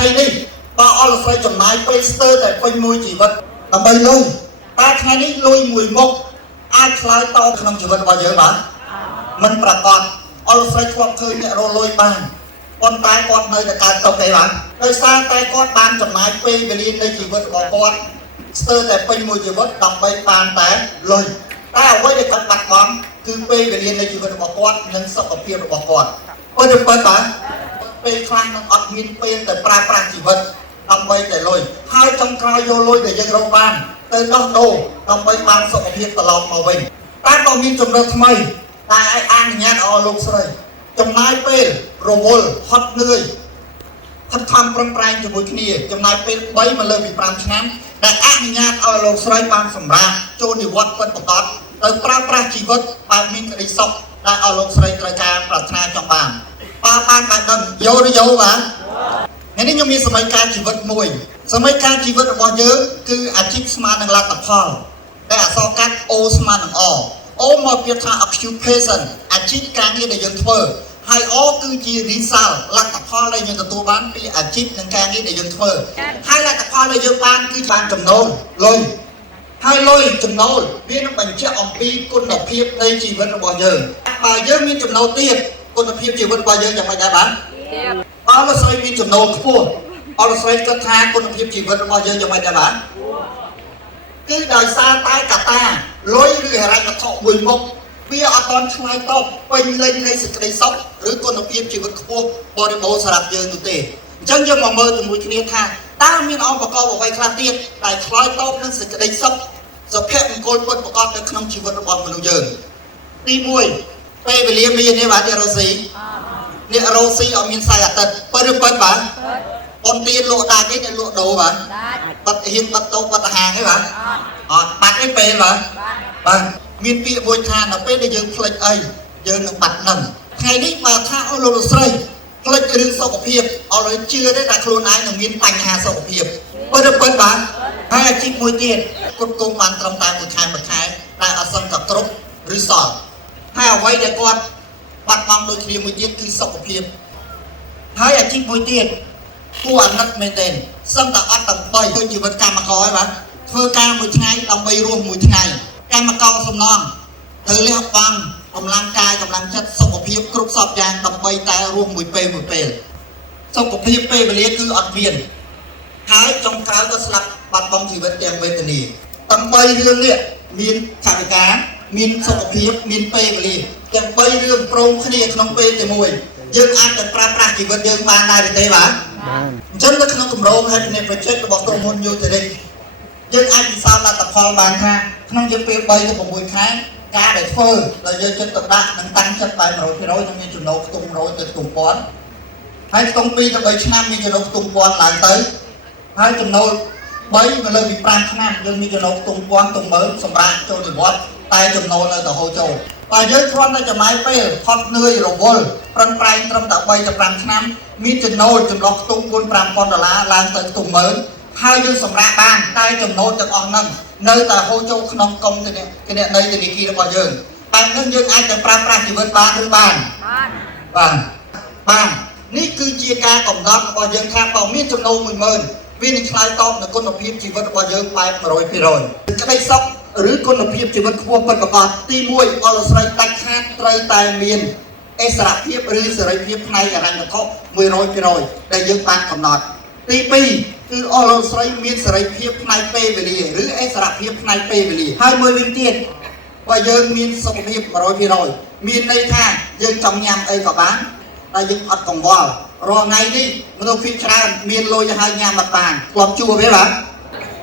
ថ្ងៃនេះបើអល់ស្រីចំណាយពេលស្ទើរតែពេញមួយជីវិតដើម្បីលុយតែថ្ងៃនេះលុយមួយមុខអាចឆ្លើយតបក្នុងជីវិតរបស់យើងបានមិនប្រកបអល់ស្រីធ្លាប់ឃើញអ្នករលុយបានប៉ុន្តែគាត់នៅតែកើតទុកទេបានដោយសារតែគាត់បានចំណាយពេលវេលានៃជីវិតរបស់គាត់ស្ទើរតែពេញមួយជីវិតដើម្បីបានតែលុយតែអ្វីដែលគាត់បាត់បង់គឺពេលវេលានៃជីវិតរបស់គាត់និងសុខភាពរបស់គាត់ប៉ុន្តែបានពេលខ្លះនឹងអត់មានពេលទៅប្រើប្រាស់ជីវិតដើម្បីតែលុយហើយចុងក្រោយយកលុយដែលយើងរកបានទៅដោះដូរដើម្បីបានសុខភាពត្រឡប់មកវិញតែក៏មានជំរឿនថ្មីតែឲ្យអនុញ្ញាតឲ្យលោកស្រីចំណាយពេលរវល់ហត់នឿយខិតខំប្រឹងប្រែងជាមួយគ្នាចំណាយពេល3មកលើពី5ឆ្នាំដែលអនុញ្ញាតឲ្យលោកស្រីបានសម្រាប់ចូលនិវត្តន៍ពិតប្រាកដទៅប្រើប្រាស់ជីវិតបែបមានក្តីសុខដែលឲ្យលោកស្រីត្រូវការប្រាថ្នាចង់បានបានដឹងយោបាទថ្ងៃនេះខ្ញុំមានសម័យកាលជីវិតមួយសម័យកាលជីវិតរបស់យើងគឺអាជីពស្មើនឹងលទ្ធផលតែអក្សរកាត់ O ស្មើនឹង O មកពាក្យថា occupation អាជីពការងារដែលយើងធ្វើហើយ O គឺជា result លទ្ធផលដែលយើងទទួលបានពីអាជីពនិងការងារដែលយើងធ្វើហើយលទ្ធផលដែលយើងបានគឺបានចំណូលលុយហើយលុយចំណូលវានឹងបញ្ជាក់អំពីគុណភាពនៃជីវិតរបស់យើងបើយើងមានចំណូលទៀតគុណភាពជីវិតរបស់យើងយ៉ាងម៉េចដែរបាទអល់ស្រីមានចំណូលខ្ពស់អល់ស្រីគិតថាគុណភាពជីវិតរបស់យើងយ៉ាងម៉េចដែរបាទគឺដោយសារតែកត្តាលុយឬហិរញ្ញវត្ថុមួយមុខវាអត់ទាន់ឆ្លើយតបពេញលេញនៃសេចក្តីសុខឬគុណភាពជីវិតខ្ពស់បរិបូរណ៍សម្រាប់យើងនោះទេអញ្ចឹងយើងមកមើលជាមួយគ្នាថាតើមានអង្គប្រកបអ្វីខ្លះទៀតដែលឆ្លើយតបនឹងសេចក្តីសុខសុភមង្គលពិតប្រាកដនៅក្នុងជីវិតរបស់មនុស្សយើងទី1ពេលវេលាមានទេបាទអ្នករ៉ូស៊ីអ្នករ៉ូស៊ីអត់មានខ្សែអាទិត្យពិតឬពិតបាទប៉ុនទៀនលក់ដាច់ទេអ្នកលក់ដូរបាទបាត់ហ៊ានបាត់តោបាត់ហាងទេបាទអត់បាត់ទេពេលបាទមានពាក្យមួយថាដល់ពេលដែលយើងផ្លិចអីយើងនឹងបាត់នឹងថ្ងៃនេះបើថាអស់លោកស្រីផ្លិចរឿងសុខភាពអត់ឲ្យជឿទេថាខ្លួនឯងនឹងមានបញ្ហាសុខភាពពិតបាទហើយអាជីពមួយទៀតគាត់គង់បានត្រឹមតែមួយខែតែអត់សឹងតែគ្រប់ឬសល់ហើយអ្វីដែលគាត់បាត់បង់ដូចគ្នាមួយទៀតគឺសុខភាពហើយអាជីពមួយទៀតគួរអាណិតមែនទេសឹងតែអត់ដើម្បីទៅជីវិតកម្មករហើយបាទធ្វើការមួយថ្ងៃដើម្បីរស់មួយថ្ងៃកម្មករសំណងត្រូវលះបង់កម្លាំងកាយកម្លាំងចិត្តសុខភាពគ្រប់សពយ៉ាងដើម្បីតែរស់មួយពេលសុខភាពពេលវេលាគឺអត់មានហើយចុងក្រោយក៏ស្លាប់បាត់បង់ជីវិតទាំងវេទនាដើម្បីរឿងនេះមានថវិកាមានសុខភាពមានពេលវេលាទាំង3រឿងព្រមគ្នាក្នុងពេលតែមួយយើងអាចទៅប្រើប្រាស់ជីវិតយើងបានដែរទេបាទអញ្ចឹងនៅក្នុងគម្រោង Happiness Project របស់ក្រុមហ៊ុន Utilic យើងអាចពិសោធន៍លទ្ធផលបានថាក្នុងរយៈពេល3ទៅ6ខែការដែលធ្វើដែលយើងចិត្តទៅដាក់និងតាំងចិត្តបែប 100% នឹងមានចំណូលខ្ទង់100ទៅខ្ទង់1000ហើយខ្ទង់2ទៅ3ឆ្នាំមានចំណូលខ្ទង់1000ឡើងទៅហើយចំណូល3មកលើពី5ឆ្នាំយើងមានចំណូលខ្ទង់1000ទៅ10000សម្រាប់ចូលនិវត្តន៍តែចំណូលនៅតែហូរចូលបើយើងគ្រាន់តែចំណាយពេលផុតនឿយរវល់ប្រឹងប្រែងត្រឹមតែ3ទៅ5ឆ្នាំមានចំណូលចន្លោះខ្ទង់$4,000-5,000ឡើងទៅខ្ទង់10000ហើយយើងសម្រាប់បានតែចំណូលទាំងអស់ហ្នឹងនៅតែហូរចូលក្នុងកុំគណនេយ្យធនាគាររបស់យើងបែបហ្នឹងយើងអាចទៅប្រើប្រាស់ជីវិតបានឬបាននេះគឺជាការកំណត់របស់យើងថាបើមានចំណូល10000វានឹងឆ្លើយតបនឹងគុណភាពជីវិតរបស់យើងបែប 100% ក្តីសុខឬគុណភាពជីវិតខ្ពស់ពិតប្រាកដទី1អល់ស្រីដាច់ខាតត្រូវតែមានអិសរភាពឬសេរីភាពផ្នែកហិរញ្ញវត្ថុ 100% ដែលយើងបានកំណត់ទី2គឺអល់ស្រីមានសេរីភាពផ្នែកពេលវេលាឬអិសរភាពផ្នែកពេលវេលាហើយមួយវិញទៀតបើយើងមានសុខភាព 100% មានន័យថាយើងចង់ញ៉ាំអីក៏បានតែយើងអត់កង្វល់រាល់ថ្ងៃនេះមនុស្សភាគច្រើនមានលុយហើយញ៉ាំអត់បានធ្លាប់ជួបទេបាទ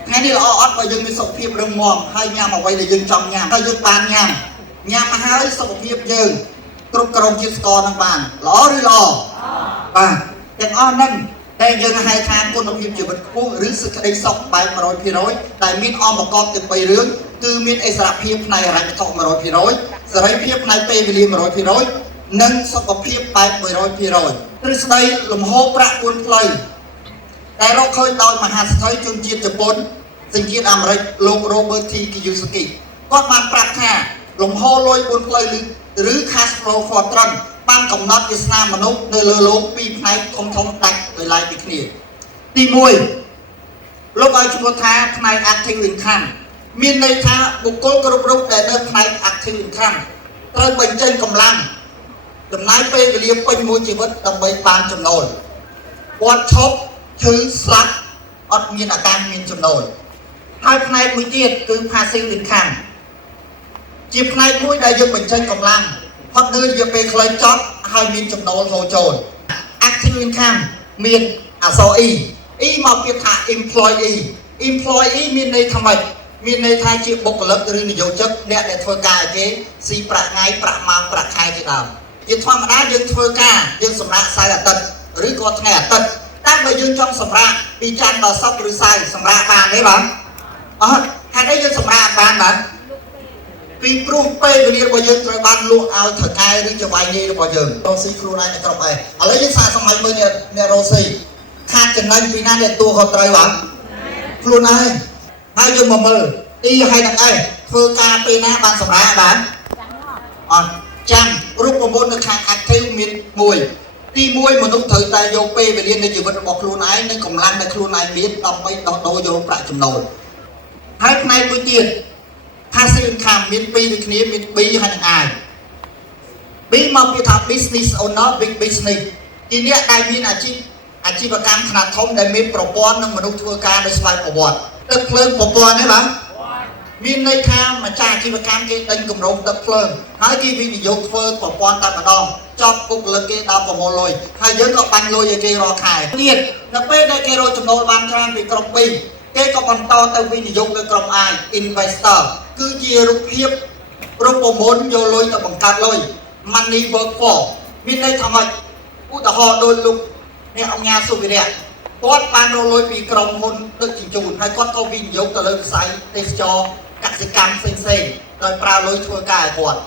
ថ្ងៃនេះល្អអត់បើយើងមានសុខភាពរឹងមាំហើយញ៉ាំអ្វីដែលយើងចង់ញ៉ាំហើយយើងបានញ៉ាំហើយសុខភាពយើងគ្រប់គ្រងជាតិស្ករនឹងបានល្អឬល្អបាទទាំងអស់ហ្នឹងតែយើងហៅថាគុណភាពជីវិតខ្ពស់ឬសេចក្តីសុខបែប 100% ដែលមានអង្គប្រកបទាំង3រឿងគឺមានអិសរភាពផ្នែកហិរញ្ញវត្ថុ 100% សេរីភាពផ្នែកពេលវេលា 100% និងសុខភាពបែប 100% ទ្រឹស្ដីលំហូរប្រាក់ពួនផ្លូវដែលរកឃើញដោយមហាស្ថិរជនជាតិជប៉ុនសញ្ជាតិអាមេរិកលោក Robert T. Kiyosaki គាត់បានប្រាប់ថាលំហូរលុយពួនផ្លូវឬ cash flow quadrant បានកំណត់វាសនាមនុស្សនៅលើโลกពីរផ្នែកធំដាច់ដោយឡែកពីគ្នា ទី1លោកឲ្យឈ្មោះថាផ្នែក active income មានន័យថាបុគ្គលគ្រប់រូបដែលនៅផ្នែក active income ត្រូវបញ្ចេញកម្លាំងចំណាយពេលវេលាពេញមួយជីវិតដើម្បីបានចំណូលគាត់ឈប់ឈឺស្លាប់អត់មានអាការមានចំណូលហើយផ្នែកមួយទៀតគឺ passive income ជាផ្នែកមួយដែលយើងបញ្ចេញកម្លាំងផុតនឿយរយៈពេលខ្លីចប់ហើយមានចំណូលហូរចូល active income មានអក្សរ e មកពាក្យថា employee មានន័យថាម៉េចមានន័យថាជាបុគ្គលិកឬនិយោជកអ្នកដែលធ្វើការឲ្យគេស៊ីប្រាក់ថ្ងៃប្រាក់ម៉ោងប្រាក់ខែជាដើមជាធម្មតាយើងធ្វើការយើងសម្រាប់សៅរ៍អាទិត្យឬក៏ថ្ងៃអាទិត្យតែបើយើងចង់សម្រាប់ពីច័ន្ទដល់សុក្រឬសៅរ៍សម្រាប់បានទេបងអត់ហេតុអីយើងសម្រាប់បានបាទពីព្រោះពេលវេលារបស់យើងត្រូវបានលក់ឲ្យថៅកែឬចៅហ្វាយនាយរបស់យើងរស់ស៊ីខ្លួនឯងនៅក្រុមឯងឥឡូវយើងសាកសម័យមើលអ្នករស់ស៊ីខាតចំណេញពីណាអ្នកតួខុសត្រូវបាទខ្លួនឯងហើយយើងមកមើលទីហើយនឹងឯងធ្វើការពេលណាបានសម្រាប់បានអត់ចាំរូបមន្តនៅខាង active មាន1ទី1មនុស្សត្រូវតែយកពេលវេលានៃជីវិតរបស់ខ្លួនឯងនិងកម្លាំងដែលខ្លួនឯងមានដើម្បីដោះដូរយកប្រាក់ចំណូលហើយផ្នែកមួយទៀតpassive income មាន2ដូចគ្នាមាន B ហើយនឹង I B មកពីថា business owner big business ជាអ្នកដែលមានអាជីវកម្មខ្នាតធំដែលមានប្រព័ន្ធនិងមនុស្សធ្វើការដោយស្វ័យប្រវត្តិទឹកភ្លើងប្រព័ន្ធទេបាទមានន័យថាម្ចាស់អាជីវកម្មគេដេញគម្រោងទឹកភ្លើងហើយគេវិនិយោគធ្វើប្រព័ន្ធតែម្ដងចប់ពុករលឹកគេដល់ប្រមូលលុយហើយយើងក៏បាញ់លុយឲ្យគេរាល់ខែទៀតនៅពេលដែលគេរកចំណូលបានច្រើនពីក្រុម2គេក៏បន្តទៅវិនិយោគលើក្រុម I investor គឺជារូបភាពរូបមន្តយកលុយទៅបង្កើតលុយ money work for មានន័យថាម៉េចឧទាហរណ៍ដូចលោកអ្នកអង្គការសុវិរៈគាត់បានរកលុយពីក្រុមហ៊ុនដឹកជញ្ជូនហើយគាត់ក៏វិនិយោគទៅលើវិស័យទេសចរកសិកម្មផ្សេងៗដោយប្រើលុយធ្វើការឲ្យគាត់